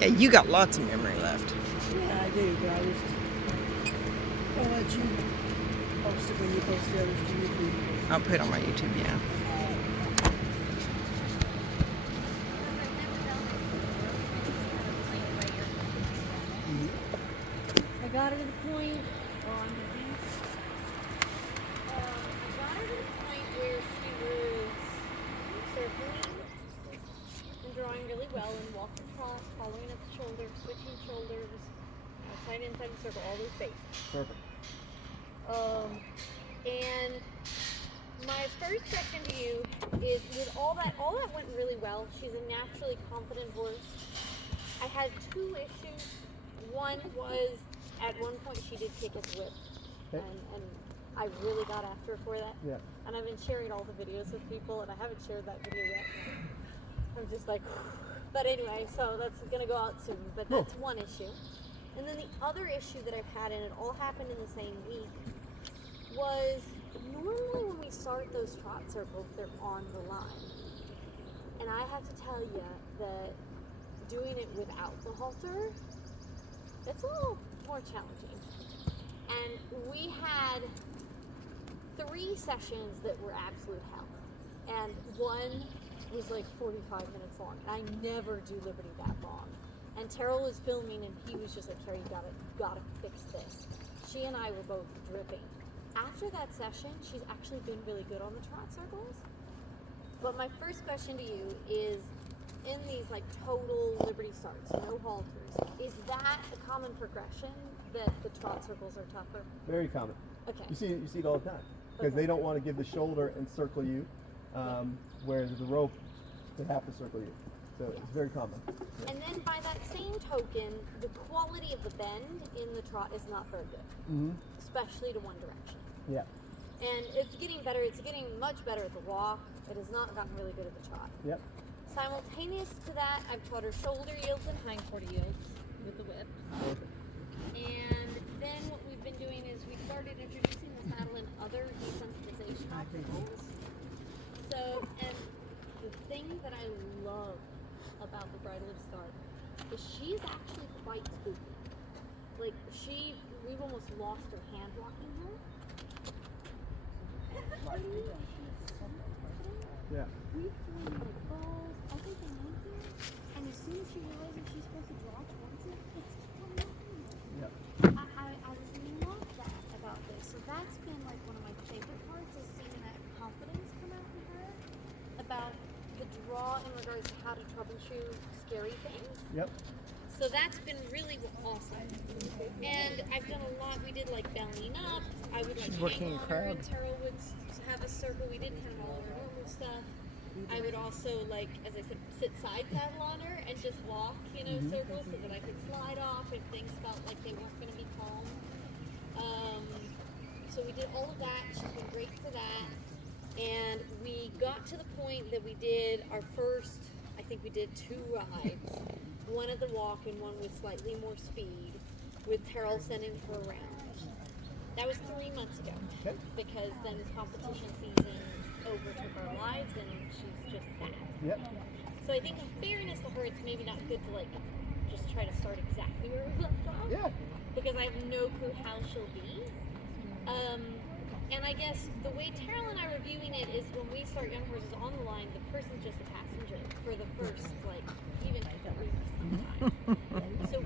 Yeah, you got lots of memory left. Yeah, I do, but I'll let you post it when you post the others to YouTube. I'll put it on my YouTube, yeah. I got her to the point. Oh, I'm busy. I got her to the point where she was circling and drawing really well and walking across, following up the shoulder, switching shoulders, outside, inside the circle, all those basics. Perfect. And my first question to you is, with all that went really well. She's a naturally confident horse. I had two issues. One was, at one point she did kick his whip, Okay. and I really got after her for that. Yeah. And I've been sharing all the videos with people, and I haven't shared that video yet. I'm just like, but anyway, so that's gonna go out soon. But that's one issue. And then the other issue that I've had, and it all happened in the same week, was normally when we start those trot circles, they're on the line. And I have to tell you that doing it without the halter, it's a little more challenging. And we had 3 sessions that were absolute hell. And one was like 45 minutes long. And I never do Liberty that long. And Terrell was filming and he was just like, Carrie, you gotta fix this. She and I were both dripping. After that session, she's actually been really good on the trot circles. But my first question to you is, in these like total Liberty starts, no halters, is that a common progression that the trot circles are tougher? Very common. Okay. You see it all the time because they don't want to give the shoulder and circle you, whereas the rope they have to circle you. So it's very common. Yeah. And then by that same token, the quality of the bend in the trot is not very good, especially to one direction. Yeah. And it's getting better. It's getting much better at the walk. It has not gotten really good at the trot. Yep. Simultaneous to that, I've taught her shoulder yields and hindquarter yields with the whip. Perfect. And then what we've been doing is we started introducing the saddle and other desensitization obstacles. So, and the thing that I love about the bridle of Start is she's actually quite spooky. Like we've almost lost her hand walking her. Yeah. We've thrown like balls, everything in here, and as soon as she realizes she's supposed to draw towards it, it's coming. Yep. I love that about this. So that's been like one of my favorite parts, is seeing that confidence come out in her about the draw in regards to how to troubleshoot scary things. Yep. So that's been really awesome. And I've done a lot. We did like bellying up. I would like hang on her and Terrell would have a circle. We didn't have all of our normal stuff. I would also, like, as I said, sit side saddle on her and just walk, circles so that I could slide off if things felt like they weren't going to be calm. So we did all of that. She's been great for that. And we got to the point that we did our first, I think we did 2 rides. One at the walk and one with slightly more speed, with Terrell sending her around. That was 3 months ago, because then competition season overtook our lives and she's just sad. Yep. So I think in fairness to her, it's maybe not good to like just try to start exactly where we left off. Yeah. Because I have no clue how she'll be. And I guess the way Terrell and I are reviewing it is when we start young horses on the line, the person's just a passenger for the first, like, even 3 weeks sometimes. So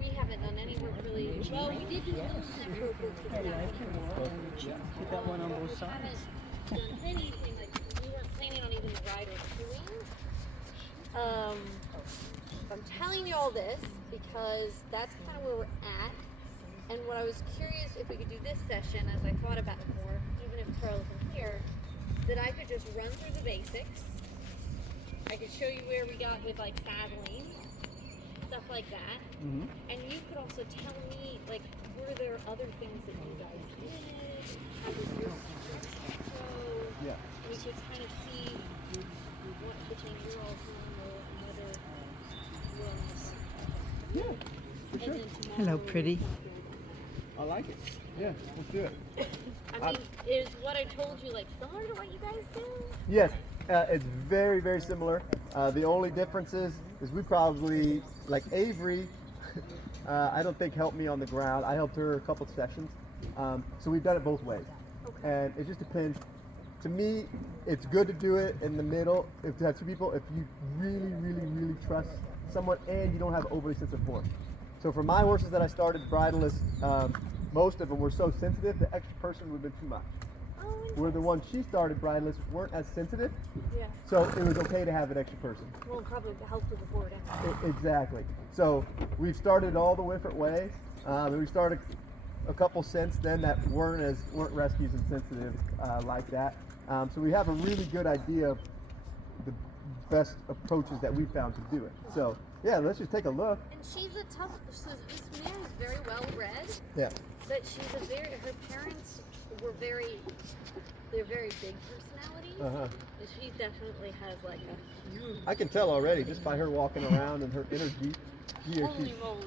we haven't done any work really. Well, we did do a little tempo work with that. Get that one on both We haven't sides. done anything, like, we weren't planning on even the ride or doing. I'm telling you all this because that's kind of where we're at. And what I was curious if we could do this session, as I thought about it more, even if Terrell isn't here, that I could just run through the basics. I could show you where we got with like saddling, stuff like that. And you could also tell me, like, were there other things that you guys did? How was your intro? Yeah. We could kind of see what between your all's normal and whether wins. Yeah. For sure. Hello, pretty. I like it. Yeah. Let's do it. I mean, is what I told you like similar to what you guys do? Yes. It's very, very similar. The only difference is we probably, like Avery, I don't think helped me on the ground. I helped her a couple sessions. So we've done it both ways. Okay. And it just depends. To me, it's good to do it in the middle. If to have two people, if you really trust someone and you don't have overly sensitive horse. So for my horses that I started bridleless, most of them were so sensitive, the extra person would have been too much. Oh, Where the ones she started bridleless weren't as sensitive, yeah. so it was okay to have an extra person. Well, probably help with the board. Exactly. So we've started all the different ways, and we started a couple since then that weren't rescues and sensitive like that. So we have a really good idea of the best approaches that we found to do it. So yeah, let's just take a look. And she's a tough. So this mare is very well bred. Yeah. But she's a very. Her parents were very. They're very big personalities. Uh-huh. And she definitely has like a huge. I can tell already just by her walking around and her energy. Holy moly,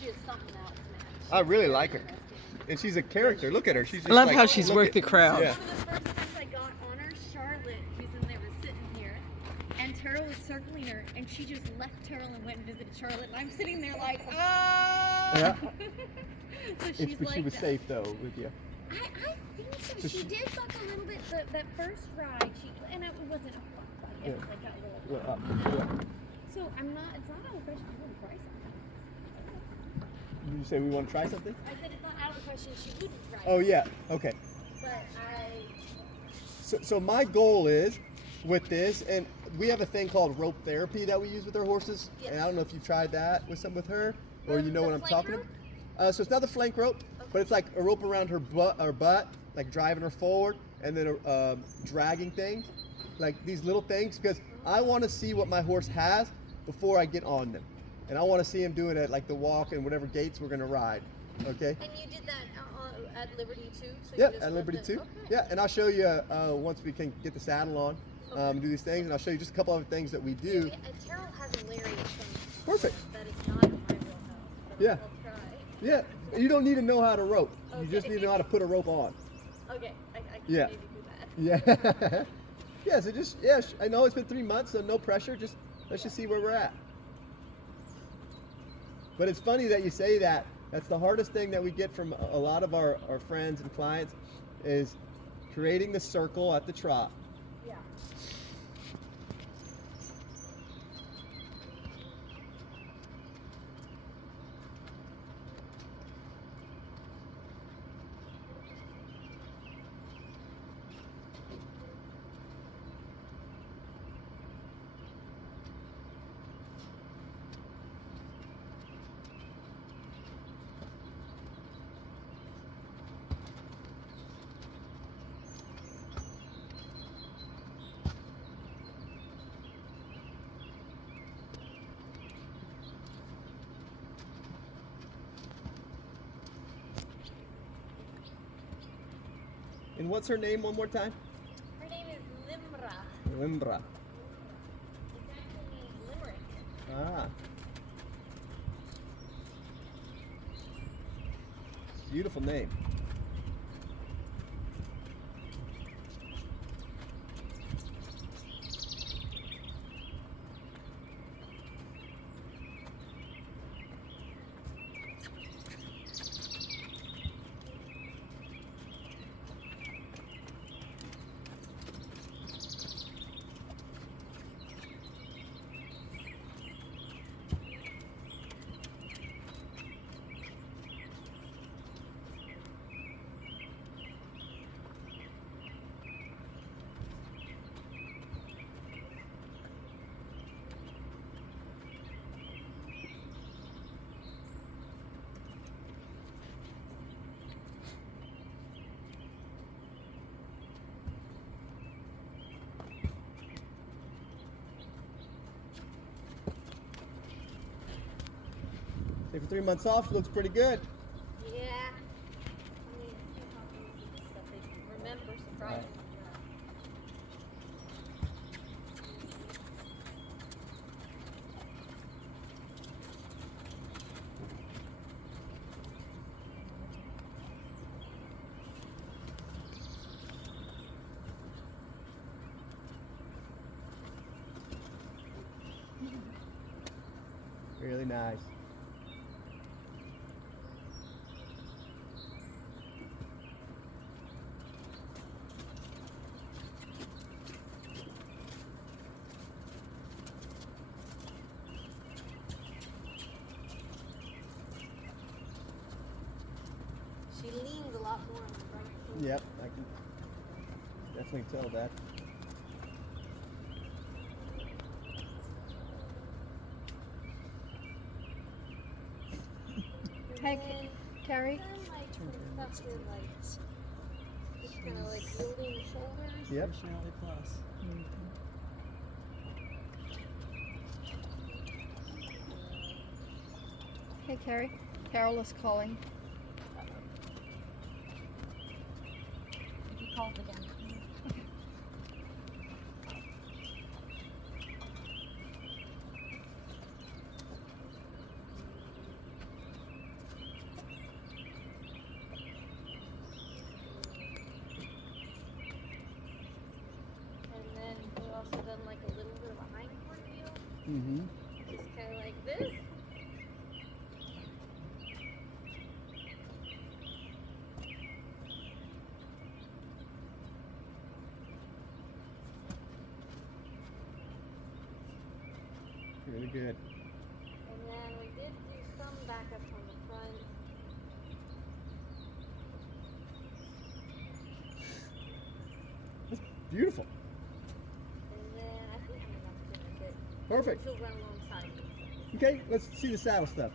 she is something else, man. She's I really very like her. interesting. And she's a character. Look at her. She's just I love like, how she's look worked at- the crowd. Yeah. One of the first times I got on her, Charlotte, who's in there, was sitting here, and Terrell was circling her, and she just left Terrell and went and visited Charlotte, and I'm sitting there like, ah. Yeah. So she's But like she was that. safe though with you. I think so. So She she- did buck a little bit that first ride. And it wasn't a buck bite. It Yeah. was like a little. Well, yeah. So it's not out of the question. I wouldn't try something. Did you say we want to try something? I said it's not out of the question. She wouldn't try. Oh yeah. Okay. But So my goal is with this, and we have a thing called rope therapy that we use with our horses. Yes. And I don't know if you've tried that with her, or you know The what I'm flank talking rope? about. So it's not the flank rope, but it's like a rope around her butt, like driving her forward, and then a dragging thing, like these little things, because I want to see what my horse has before I get on them, and I want to see him doing it like the walk and whatever gaits we're gonna ride. Okay. and you did that at Liberty too. So Yeah, you just at Liberty left it- too. Okay. Yeah, and I'll show you once we can get the saddle on, do these things, and I'll show you just a couple other things that we do. Yeah, Terrell has a lariat Perfect. that is not in my wheelhouse. But Yeah. I'll try. Yeah, you don't need to know how to rope. You just Okay. need to know how to put a rope on. Okay, I can Yeah. maybe do that. Yeah. Yeah. So I know it's been 3 months, so no pressure. Let's just see where we're at. But it's funny that you say that. That's the hardest thing that we get from a lot of our friends and clients is creating the circle at the trot. Yeah. And what's her name one more time? Her name is Limra. Limbra. It actually means limerick. Ah. Beautiful name. Take 3 months off, she looks pretty good. Yeah. I mean, you have to stuff they can remember surprisingly. Really nice. She leans a lot more on the right shoulder. Yep, I can definitely tell that. Hey, And then Carrie. then like some stuff with like just kind of like building the shoulders. Yep. Really close. Hey, Carrie. Carol is calling. He called again. And then we've also done like a little bit of a hindquarter view. Mm-hmm. Just kind of like this. Really good. And then we did do some backup on the front. Beautiful. And then I think I'm enough to finish it. Perfect. She'll run alongside me. Okay, let's see the saddle stuff.